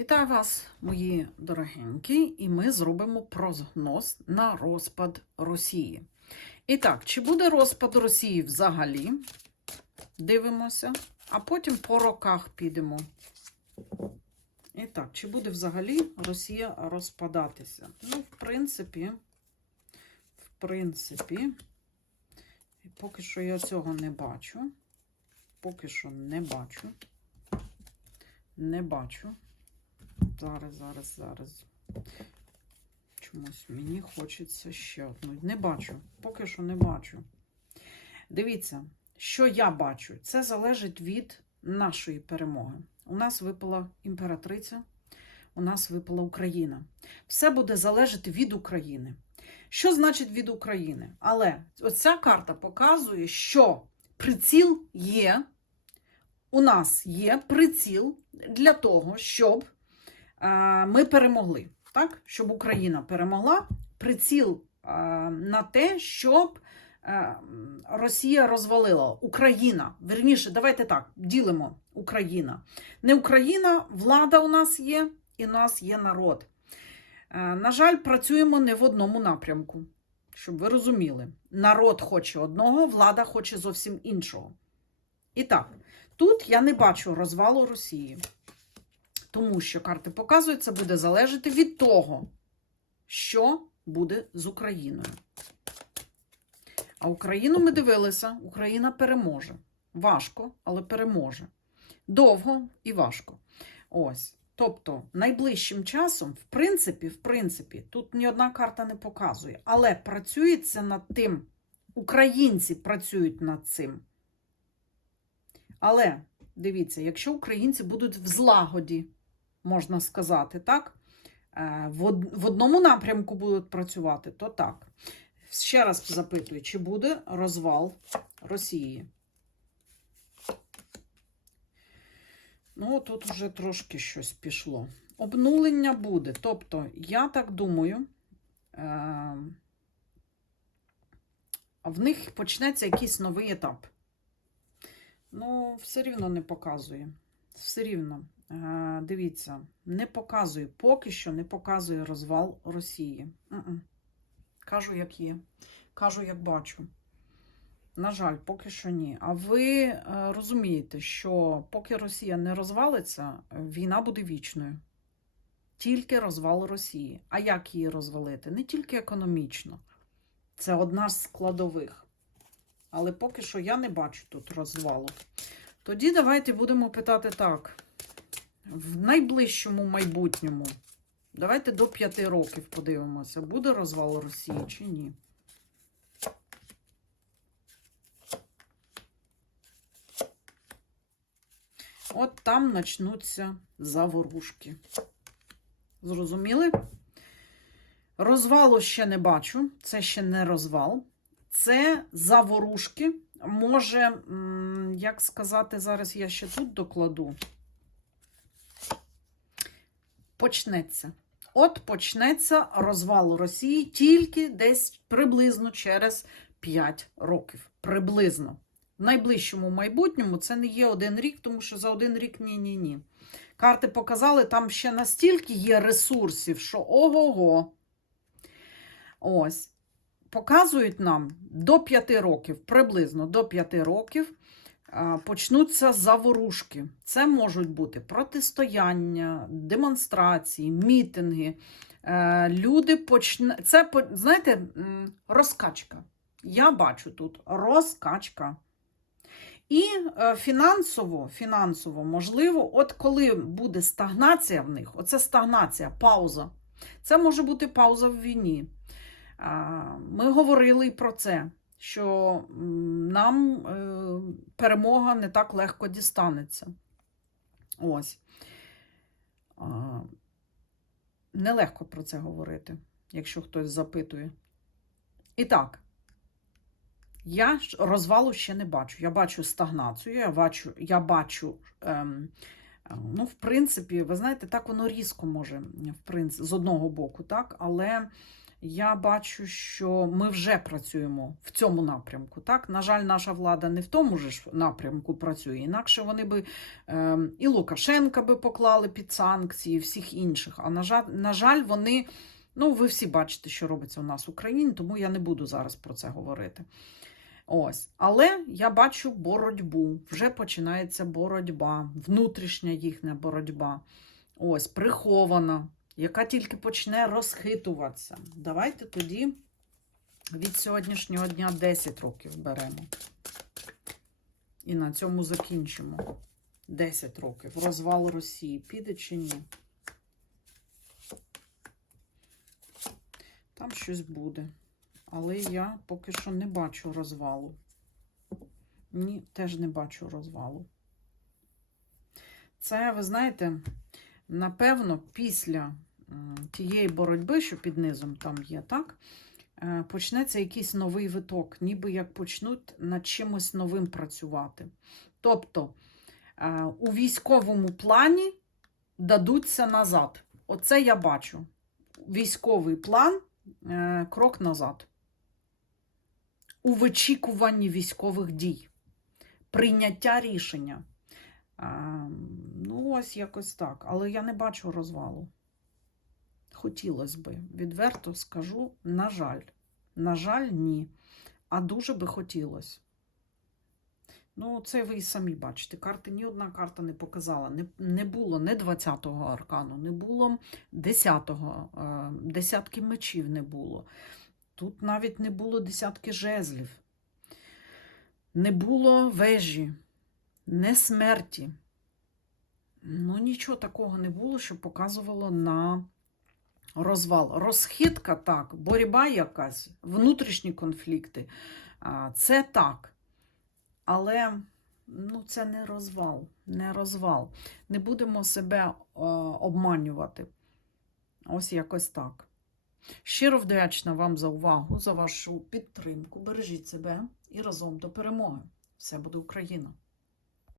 Вітаю вас, мої дорогенькі, і ми зробимо прогноз на розпад Росії. І так, чи буде розпад Росії взагалі? Дивимося, а потім по роках підемо. І так, чи буде взагалі Росія розпадатися? Ну, в принципі, в принципі, поки що я цього не бачу. Поки що не бачу. Не бачу. Зараз, зараз, зараз. Чомусь мені хочеться ще одну. Не бачу. Поки що не бачу. Дивіться, що я бачу. Це залежить від нашої перемоги. У нас випала імператриця, у нас випала Україна. Все буде залежати від України. Що значить від України? Але оця карта показує, що приціл є. У нас є приціл для того, щоб ми перемогли. Так? Щоб Україна перемогла, приціл е, на те, щоб е, Росія розвалила Україна. Верніше, давайте так, ділимо Україна. Не Україна, влада у нас є, і у нас є народ. Е, на жаль, працюємо не в одному напрямку, щоб ви розуміли. Народ хоче одного, влада хоче зовсім іншого. І так, тут я не бачу розвалу Росії. Тому що карти показують, це буде залежати від того, що буде з Україною. А Україну ми дивилися, Україна переможе. Важко, але переможе. Довго і важко. Ось. Тобто, найближчим часом, в принципі, в принципі, тут ні одна карта не показує, але працюється над тим, українці працюють над цим. Але дивіться, якщо українці будуть в злагоді, можна сказати, так? е, В одному напрямку будуть працювати, то так. Ще раз запитую, чи буде розвал Росії? Ну, тут вже трошки щось пішло. Обнулення буде. Тобто, я так думаю, е- в них почнеться якийсь новий етап. Ну, все рівно не показує. Все рівно. Е, Дивіться, не показує, поки що не показує розвал Росії. Кажу, як є. Кажу, як бачу. На жаль, поки що ні. А ви е, розумієте, що поки Росія не розвалиться, війна буде вічною. Тільки розвал Росії. А як її розвалити? Не тільки економічно. Це одна з складових. Але поки що я не бачу тут розвалу. Тоді давайте будемо питати так. В найближчому майбутньому, давайте до 5 років подивимося, буде розвал Росії чи ні. От там почнуться заворушки. Зрозуміли? Розвалу ще не бачу, це ще не розвал. Це заворушки. Може, як сказати, зараз я ще тут докладу. Почнеться. От почнеться розвал Росії тільки десь приблизно через 5 років. Приблизно. В найближчому майбутньому це не є один рік, тому що за один рік ні-ні-ні. Карти показали, там ще настільки є ресурсів, що ого-го. Ось. Показують нам до 5 років, приблизно до 5 років почнуться заворушки. Це можуть бути протистояння, демонстрації, мітинги. Е, Люди почне... Це, знаєте, розкачка. Я бачу тут розкачка. І е, фінансово, фінансово, можливо, от коли буде стагнація в них, оце стагнація, пауза. Це може бути пауза в війні. Ми говорили про це, що нам е, перемога не так легко дістанеться. Ось. Нелегко про це говорити, якщо хтось запитує. І так, я розвалу ще не бачу. Я бачу стагнацію, я бачу, я бачу ем, ну, в принципі, ви знаєте, так воно різко може в принципі, з одного боку, так, але я бачу, що ми вже працюємо в цьому напрямку. Так, на жаль, наша влада не в тому ж напрямку працює. Інакше вони би е, і Лукашенка би поклали під санкції, всіх інших. А на жаль, на жаль, вони. Ну, ви всі бачите, що робиться у нас в Україні, тому я не буду зараз про це говорити. Ось. Але я бачу боротьбу. Вже починається боротьба, внутрішня їхня боротьба. Ось, прихована, яка тільки почне розхитуватися. Давайте тоді від сьогоднішнього дня 10 років беремо. І на цьому закінчимо. 10 років. Розвал Росії піде чи ні? Там щось буде. Але я поки що не бачу розвалу. Ні, теж не бачу розвалу. Це, ви знаєте, напевно, після тієї боротьби, що під низом там є, так? е, Почнеться якийсь новий виток, ніби як почнуть над чимось новим працювати. Тобто е, у військовому плані дадуться назад. Оце я бачу. Військовий план е, крок назад. У вичікуванні військових дій, прийняття рішення. Ну, ось якось так. Але я не бачу розвалу. Хотілося би, відверто скажу, на жаль. На жаль, ні. А дуже би хотілося. Ну, це ви і самі бачите. Карти ні одна карта не показала. Не, не було не 20-го аркану, не було 10-го, е, десятки мечів не було. Тут навіть не було десятки жезлів, не було вежі, не смерті. Ну, нічого такого не було, що показувало на розвал. Розхитка так, боротьба якась, внутрішні конфлікти. Це так. Але ну, це не розвал, не розвал. Не будемо себе обманювати. Ось якось так. Щиро вдячна вам за увагу, за вашу підтримку. Бережіть себе і разом до перемоги. Все буде Україна!